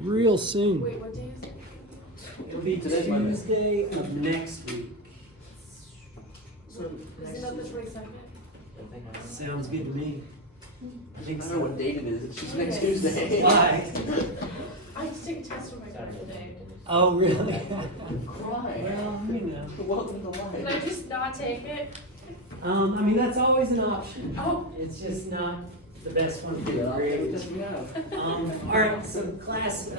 real soon. Wait, what day is it? It'll be Tuesday of next week. Isn't that the 22nd? Sounds good to me. I think I don't know so. what date it is. It's just next Okay. Tuesday. Why? I have to take a test for my birthday. Oh, really? Cry. Well, you know. Welcome to Can life. I just not take it? I mean, that's always an option. Oh. It's just not the best one for Yeah, your grades. just have. All right, so class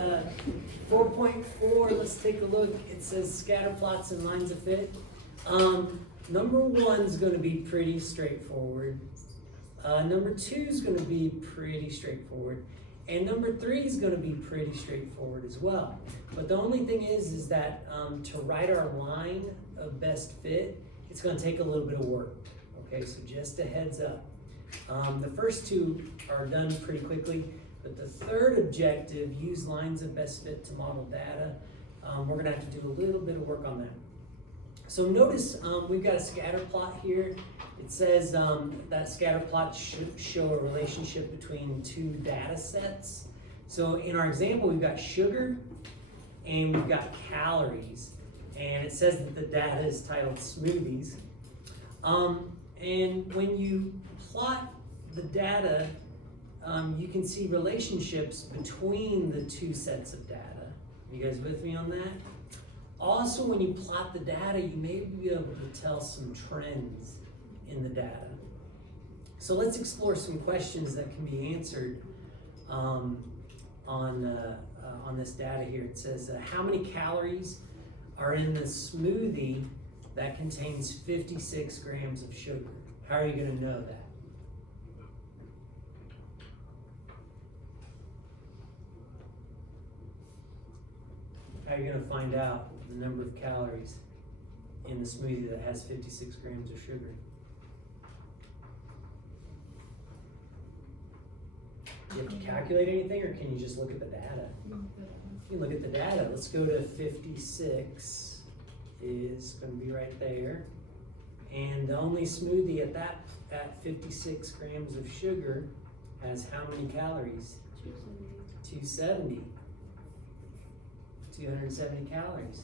4.4, let's take a look. It says scatter plots and lines of fit. Number 1 is going to be pretty straightforward. Number 2 is going to be pretty straightforward. And number 3 is going to be pretty straightforward as well. But the only thing is that to write our line of best fit, it's going to take a little bit of work. Okay, so just a heads up. The first 2 are done pretty quickly, but the third objective, use lines of best fit to model data, we're going to have to do a little bit of work on that. So notice we've got a scatter plot here. It says that scatter plot should show a relationship between 2 data sets. So in our example, we've got sugar and we've got calories. And it says that the data is titled smoothies. And when you plot the data, you can see relationships between the 2 sets of data. You guys with me on that? Also, when you plot the data, you may be able to tell some trends in the data. So let's explore some questions that can be answered on this data here. It says, how many calories are in the smoothie that contains 56 grams of sugar? How are you going to know that? How are you going to find out the number of calories in the smoothie that has 56 grams of sugar? Do you have to calculate anything, or can you just look at the data? You can look at the data. Let's go to 56 is going to be right there. And the only smoothie at 56 grams of sugar has how many calories? 270. 270 calories.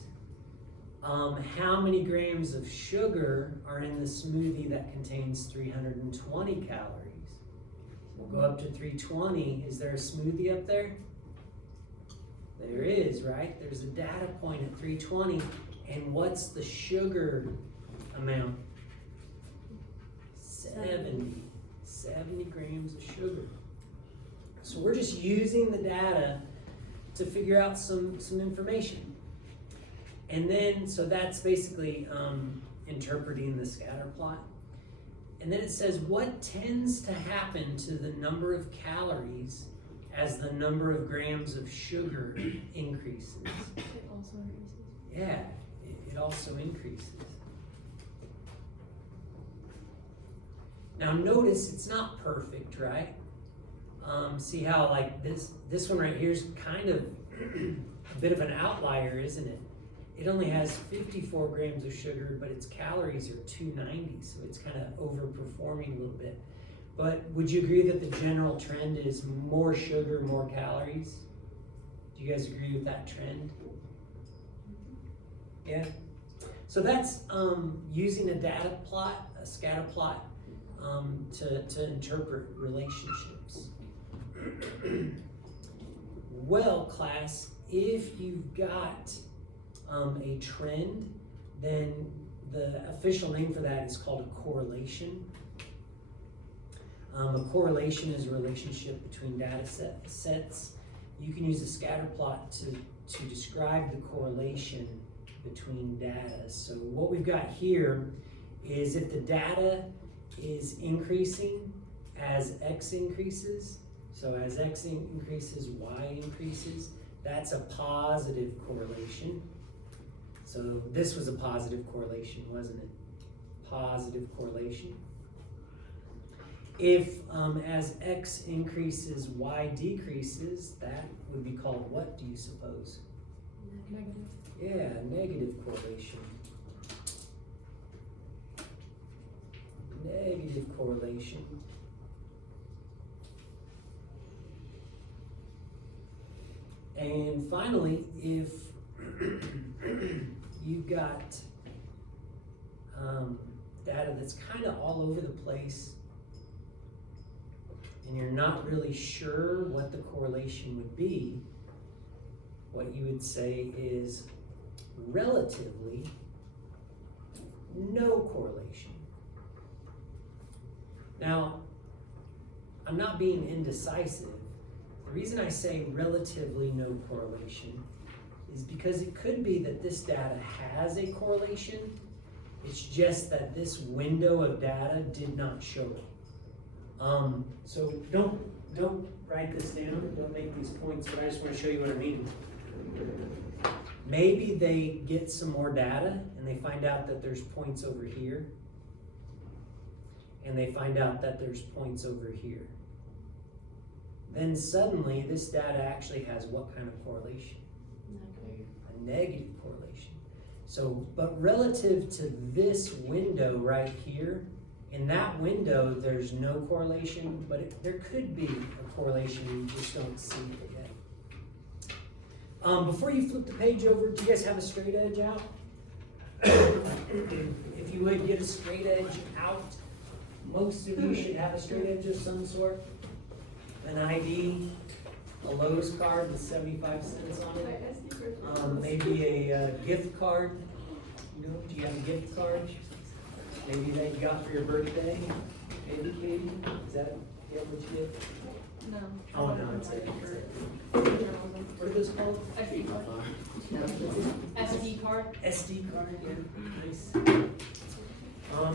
How many grams of sugar are in the smoothie that contains 320 calories? We'll go up to 320. Is there a smoothie up there? There is, right? There's a data point at 320. And what's the sugar amount? 70. 70 grams of sugar. So we're just using the data to figure out some information. And then, so that's basically interpreting the scatter plot. And then it says, what tends to happen to the number of calories as the number of grams of sugar increases? It also increases. Yeah, it also increases. Now notice it's not perfect, right? See how like this one right here is kind of a bit of an outlier, isn't it? It only has 54 grams of sugar, but its calories are 290, so it's kind of overperforming a little bit. But would you agree that the general trend is more sugar, more calories? Do you guys agree with that trend? Yeah? So that's using a data plot, a scatter plot, to interpret relationships. Well, class, if you've got a trend, then the official name for that is called a correlation. A correlation is a relationship between data sets. You can use a scatter plot to describe the correlation between data. So what we've got here is if the data is increasing as X increases, so as X increases, Y increases, that's a positive correlation. So this was a positive correlation, wasn't it? Positive correlation. If as X increases, Y decreases, that would be called what, do you suppose? Negative. Yeah, negative correlation. Negative correlation. And finally, if you've got data that's kind of all over the place and you're not really sure what the correlation would be, what you would say is relatively no correlation. Now, I'm not being indecisive. The reason I say relatively no correlation is because it could be that this data has a correlation. It's just that this window of data did not show it. So don't write this down, don't make these points, but I just want to show you what I mean. Maybe they get some more data and they find out that there's points over here. And they find out that there's points over here. Then suddenly this data actually has what kind of correlation? A negative correlation. So, but relative to this window right here, in that window there's no correlation, but there could be a correlation, you just don't see it yet. Before you flip the page over, do you guys have a straight edge out? If you would get a straight edge out, most of you should have a straight edge of some sort. An ID, a Lowe's card with 75 cents on it. Maybe a gift card. You know, do you have a gift card? Maybe that you got for your birthday. Maybe, Katie? Is that what you get? No. Oh, no, it's it. What are those called? SD card. SD card. SD card, yeah, nice.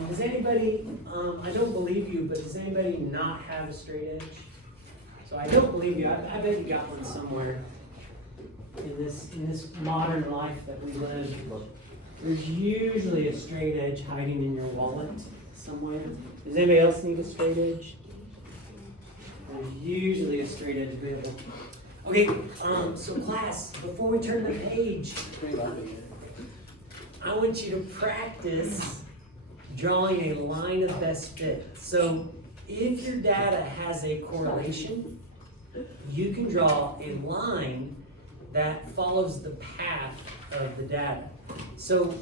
Does anybody, I don't believe you, but does anybody not have a straight edge? So I don't believe you, I bet you got one somewhere in this modern life that we live. There's usually a straight edge hiding in your wallet somewhere. Does anybody else need a straight edge? There's usually a straight edge available. Okay, so class, before we turn the page, I want you to practice drawing a line of best fit. So if your data has a correlation, you can draw a line that follows the path of the data. So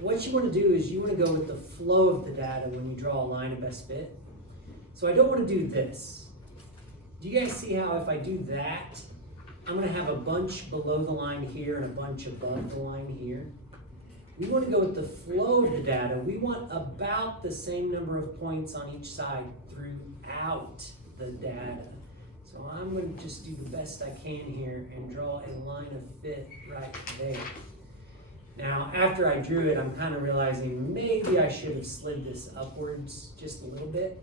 what you want to do is you want to go with the flow of the data when you draw a line of best fit. So I don't want to do this. Do you guys see how if I do that, I'm going to have a bunch below the line here and a bunch above the line here? We want to go with the flow of the data. We want about the same number of points on each side throughout the data. So I'm going to just do the best I can here and draw a line of fit right there. Now, after I drew it, I'm kind of realizing maybe I should have slid this upwards just a little bit.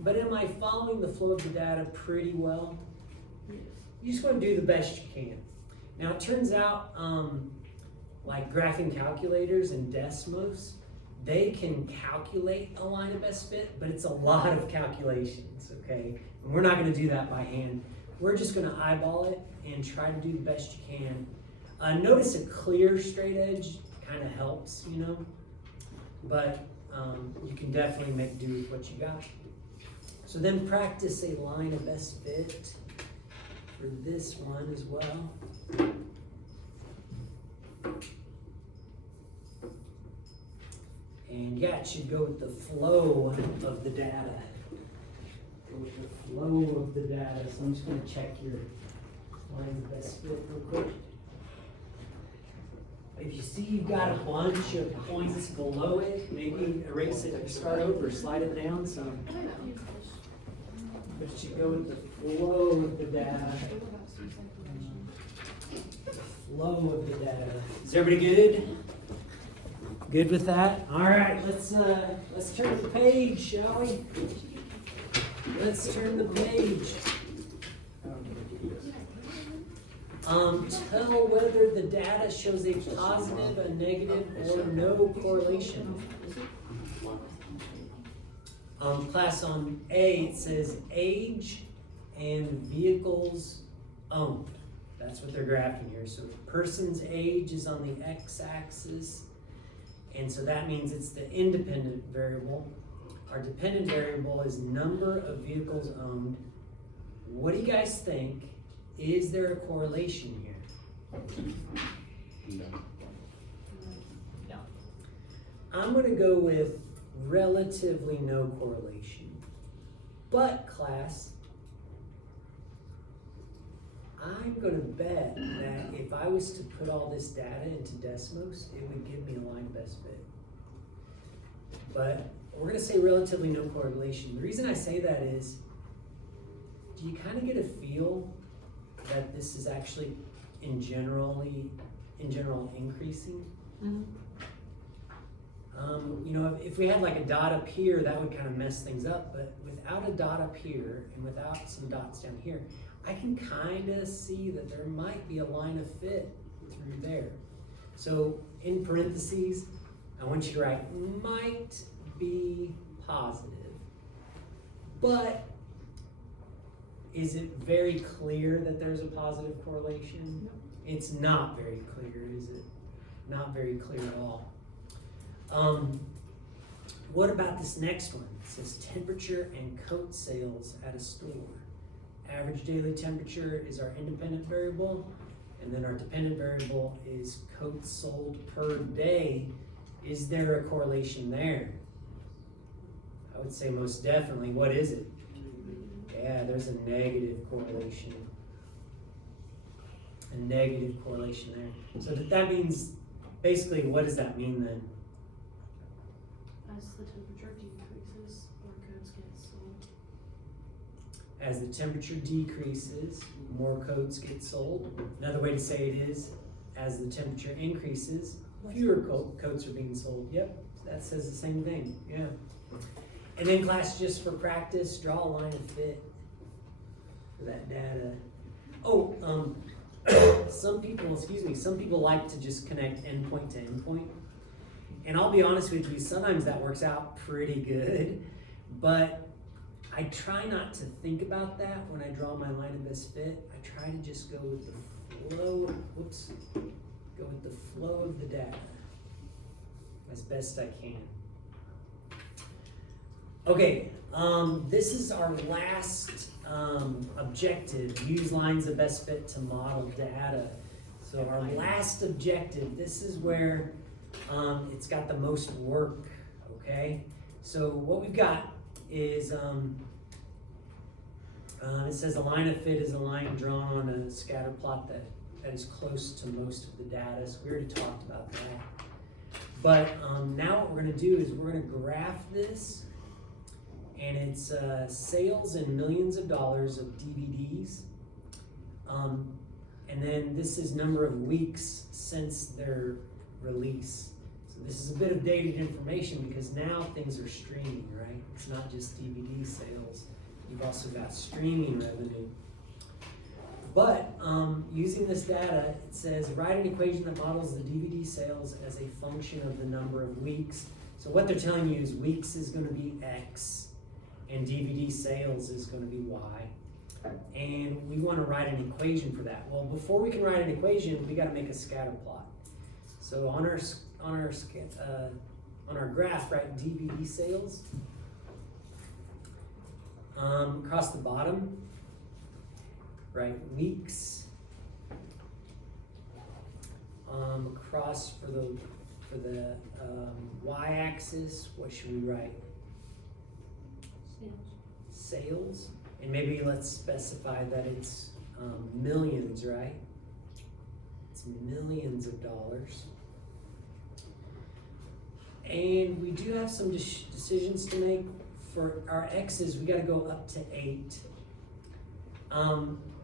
But am I following the flow of the data pretty well? You just want to do the best you can. Now, it turns out, like graphing calculators and Desmos, they can calculate a line of best fit, but it's a lot of calculations, okay? And we're not going to do that by hand. We're just going to eyeball it and try to do the best you can. Notice a clear straight edge kind of helps, you know, but you can definitely make do with what you got. So then practice a line of best fit for this one as well. And yeah, it should go with the flow of the data. Go with the flow of the data. So I'm just going to check your line of best fit real quick. If you see you've got a bunch of points below it, maybe erase it or start over, slide it down some. But it should go with the flow of the data. Flow of the data. Is everybody good? Good with that? All right, let's turn the page, shall we? Let's turn the page. Tell whether the data shows a positive, a negative, or no correlation. Class on A, it says age and vehicles owned. That's what they're graphing here. So the person's age is on the x-axis, and so that means it's the independent variable. Our dependent variable is number of vehicles owned. What do you guys think? Is there a correlation here? No. No. I'm gonna go with relatively no correlation. But class, I'm gonna bet that if I was to put all this data into Desmos, it would give me a line of best fit. But we're gonna say relatively no correlation. The reason I say that is, do you kind of get a feel that this is actually in general increasing? Mhm. You know, if we had like a dot up here, that would kind of mess things up, but without a dot up here and without some dots down here, I can kind of see that there might be a line of fit through there. So in parentheses, I want you to write might be positive, but is it very clear that there's a positive correlation? No. It's not very clear, is it? Not very clear at all. What about this next one? It says temperature and coat sales at a store. Average daily temperature is our independent variable, and then our dependent variable is coats sold per day. Is there a correlation there? I would say most definitely. What is it? Yeah, there's a negative correlation. A negative correlation there. So that means, basically, what does that mean then? As the temperature decreases, more coats get sold. As the temperature decreases, more coats get sold. Another way to say it is, as the temperature increases, fewer coats are being sold. Yep, that says the same thing, yeah. And then class, just for practice, draw a line of fit for that data. Oh, some people like to just connect endpoint to endpoint. And I'll be honest with you, sometimes that works out pretty good, but I try not to think about that when I draw my line of best fit. I try to just go with the flow, go with the flow of the data as best I can. Okay, this is our last objective, use lines of best fit to model data. So our last objective, this is where it's got the most work, okay? So what we've got is, it says a line of fit is a line drawn on a scatter plot that is close to most of the data. So we already talked about that. But now what we're gonna do is we're gonna graph this, and it's sales in millions of dollars of DVDs. And then this is number of weeks since their release. So this is a bit of dated information because now things are streaming, right? It's not just DVD sales. You've also got streaming revenue. But using this data, it says write an equation that models the DVD sales as a function of the number of weeks. So what they're telling you is weeks is going to be X and DVD sales is going to be Y. And we want to write an equation for that. Well, before we can write an equation, we got to make a scatter plot. So on our graph, write DVD sales. Across the bottom, write weeks. Across for the y-axis, what should we write? Sales. And maybe let's specify that it's millions, right? It's millions of dollars. And we do have some decisions to make. For our x's, we gotta go up to 8.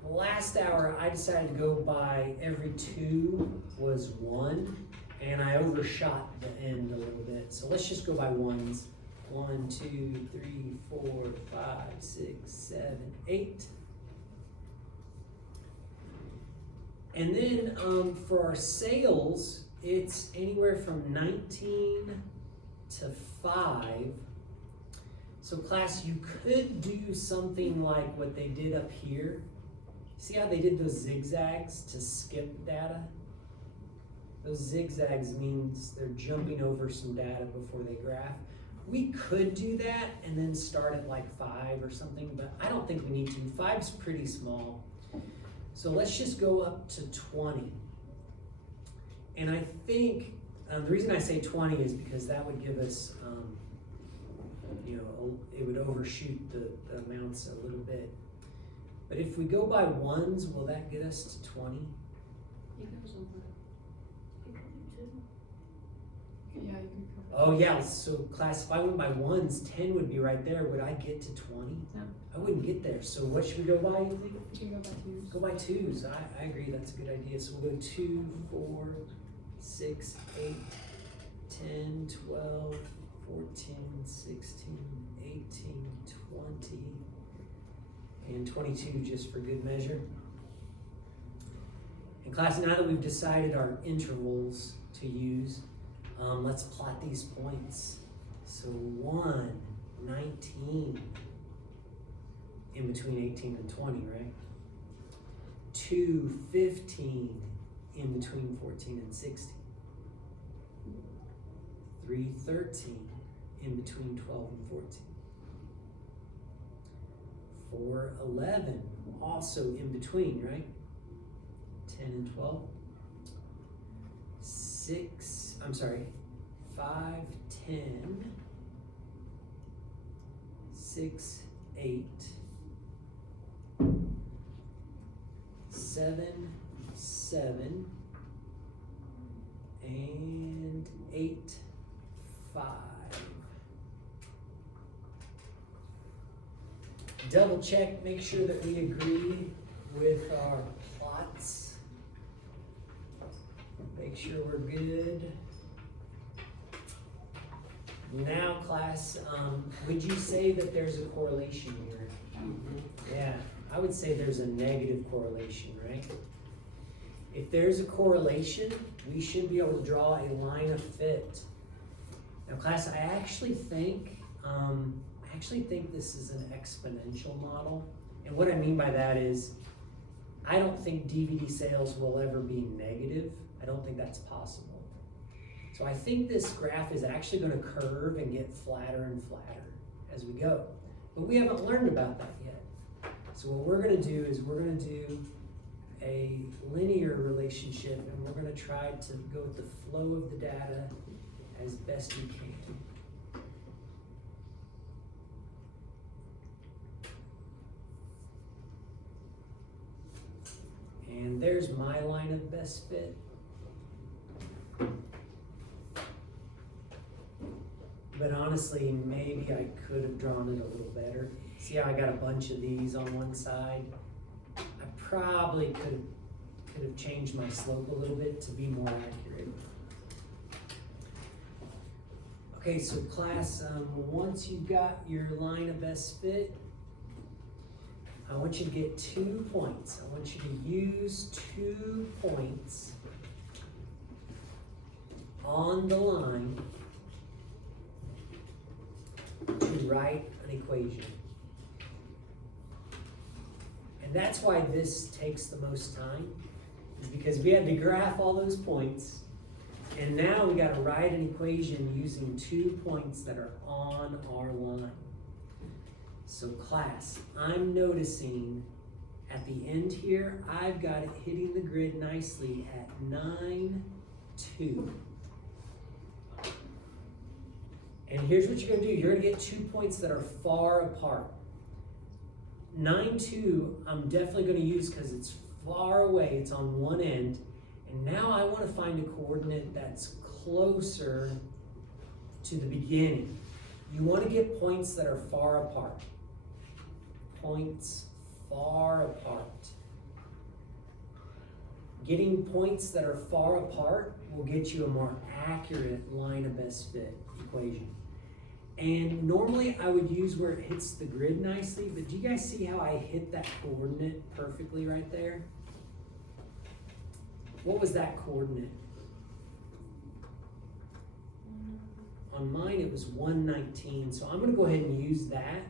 Last hour, I decided to go by every 2 was 1, and I overshot the end a little bit. So let's just go by ones. 1, 2, 3, 4, 5, 6, 7, 8. And then for our sales, it's anywhere from 19 to 5. So class, you could do something like what they did up here. See how they did those zigzags to skip data? Those zigzags means they're jumping over some data before they graph. we could do that and then start at like 5 or something, but I don't think we need to. 5's pretty small. So let's just go up to 20. And I think, the reason I say 20 is because that would give us, it would overshoot the amounts a little bit. But if we go by ones, will that get us to 20? It goes over. It could do Yeah, you can cover. Oh yeah, so class, if I went by ones, 10 would be right there. Would I get to 20? No. I wouldn't get there. So what should we go by, you think? You can go by twos. Go by twos. I agree, that's a good idea. So we'll go 2, 4, 6, 8, 10, 12, 14, 16, 18, 20, and 22 just for good measure. And class, now that we've decided our intervals to use, let's plot these points. So 1, 19, in between 18 and 20, right? 2, 15, in between 14 and 16. 3, 13, in between 12 and 14. 4, 11, also in between, right? 10 and 12. 5, 10, 6, 8, 7, 7, and 8, 5. Double check, make sure that we agree with our plots. Make sure we're good. Now class, would you say that there's a correlation here? Yeah, I would say there's a negative correlation, right? If there's a correlation, we should be able to draw a line of fit. Now class, I actually think this is an exponential model. And what I mean by that is, I don't think DVD sales will ever be negative. I don't think that's possible. So I think this graph is actually gonna curve and get flatter and flatter as we go. But we haven't learned about that yet. So what we're gonna do is we're gonna do a linear relationship, and we're gonna try to go with the flow of the data as best we can. And there's my line of best fit. But honestly, maybe I could have drawn it a little better. See how I got a bunch of these on one side? I probably could have changed my slope a little bit to be more accurate. Okay, so class, once you've got your line of best fit, I want you to get 2 points. I want you to use 2 points on the line to write an equation. And that's why this takes the most time, is because we had to graph all those points, and now we gotta write an equation using 2 points that are on our line. So class, I'm noticing at the end here, I've got it hitting the grid nicely at 9, 2. And here's what you're gonna do. You're gonna get 2 points that are far apart. 9, 2, I'm definitely gonna use because it's far away, it's on one end. And now I wanna find a coordinate that's closer to the beginning. You wanna get points that are far apart. Points far apart. Getting points that are far apart will get you a more accurate line of best fit equation. And normally I would use where it hits the grid nicely, but do you guys see how I hit that coordinate perfectly right there? What was that coordinate? On mine it was 119, so I'm gonna go ahead and use that.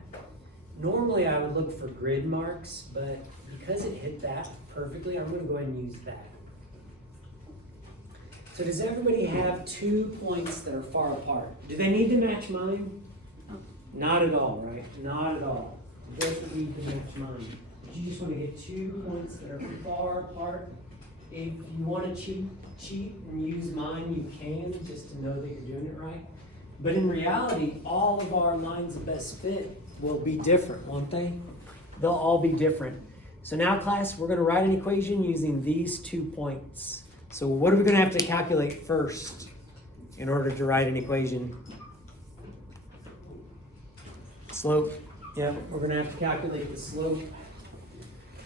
Normally I would look for grid marks, but because it hit that perfectly, I'm gonna go ahead and use that. So does everybody have 2 points that are far apart? Do they need to match mine? No. Not at all, right? Not at all. It doesn't need to match mine. But you just want to get 2 points that are far apart. If you want to cheat and use mine, you can, just to know that you're doing it right. But in reality, all of our lines of best fit will be different, won't they? They'll all be different. So now, class, we're going to write an equation using these 2 points. So what are we going to have to calculate first in order to write an equation? Slope. Yep, we're going to have to calculate the slope.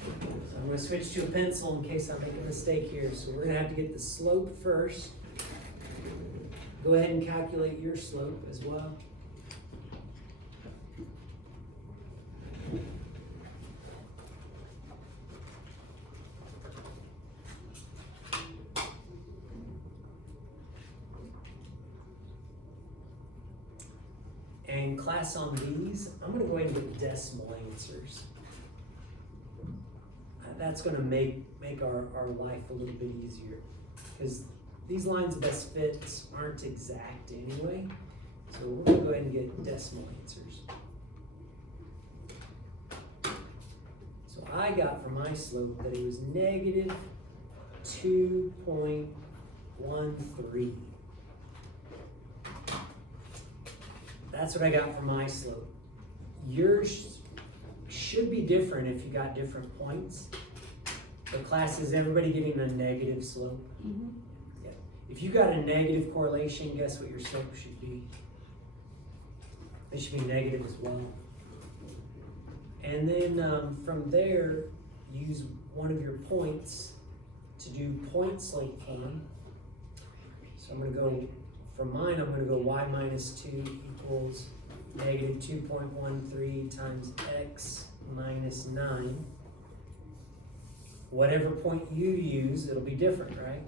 So I'm going to switch to a pencil in case I make a mistake here. So we're going to have to get the slope first. Go ahead and calculate your slope as well. And class, on these, I'm going to go ahead and get decimal answers. That's going to make our life a little bit easier, because these lines of best fits aren't exact anyway. So we're going to go ahead and get decimal answers. So I got for my slope that it was negative 2.13. That's what I got for my slope. Yours should be different if you got different points. The class, is everybody getting a negative slope? Mm-hmm. Yeah. If you got a negative correlation, guess what your slope should be? It should be negative as well. And then from there, use one of your points to do point slope form. So I'm going to go, from mine, I'm going to go y minus 2 equals negative 2.13 times x minus 9. Whatever point you use, it'll be different, right?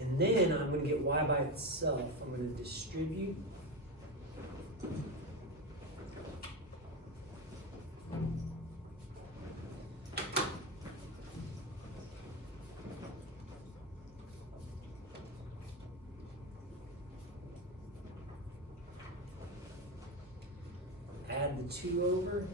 And then I'm going to get y by itself. I'm going to distribute. Add the 2 over.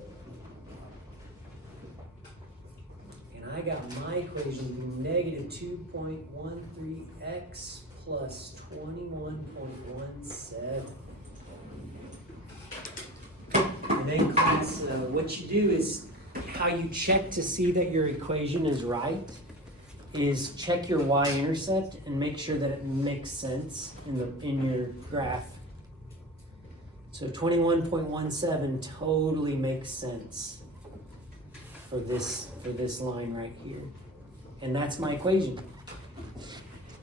And I got my equation to be negative 2.13x plus 21.17. And then, class, what you do is, how you check to see that your equation is right is check your y-intercept and make sure that it makes sense in your graph. So 21.17 totally makes sense for this line right here. And that's my equation.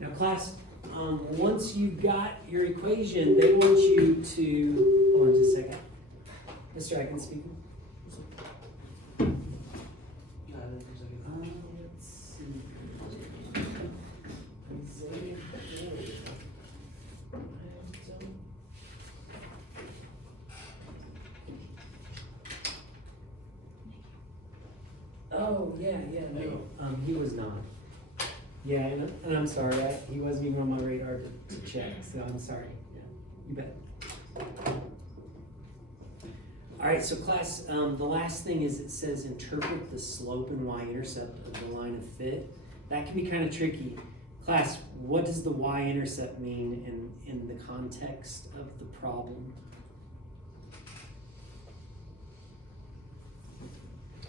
Now, class, once you got your equation, they want you to, hold on just a second. Mr. Atkins speaking. Let's see. Isaiah 4. Oh, yeah, no, he was not. Yeah, and I'm sorry, he wasn't even on my radar to check, so I'm sorry. Yeah, you bet. All right, so class, the last thing is it says interpret the slope and y-intercept of the line of fit. That can be kind of tricky. Class, what does the y-intercept mean in the context of the problem?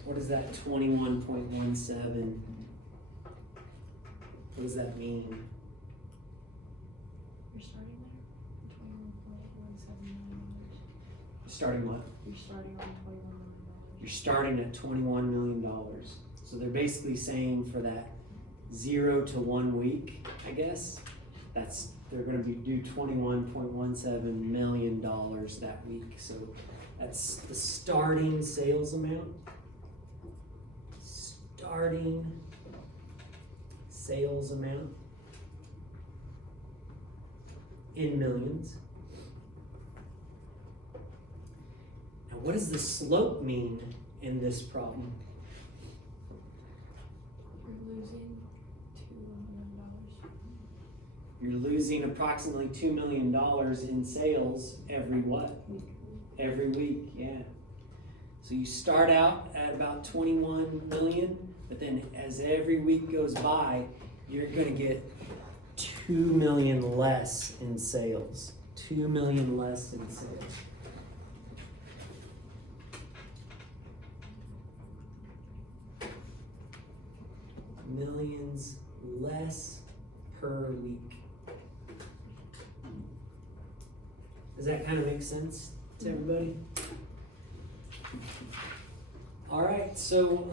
What is that 21.17? What does that mean? You're starting there? $21.17 million. Starting what? You're starting on $21 million. You're starting at $21 million. So they're basically saying for that 0 to 1 week, I guess, they're going to do $21.17 million that week. So that's the starting sales amount. Starting sales amount in millions. Now, what does the slope mean in this problem? You're losing $2 million. You're losing approximately $2 million in sales every what? Every week, yeah. So you start out at about 21 million, but then as every week goes by, you're gonna get 2 million less in sales. 2 million less in sales. Millions less per week. Does that kind of make sense to everybody? All right, so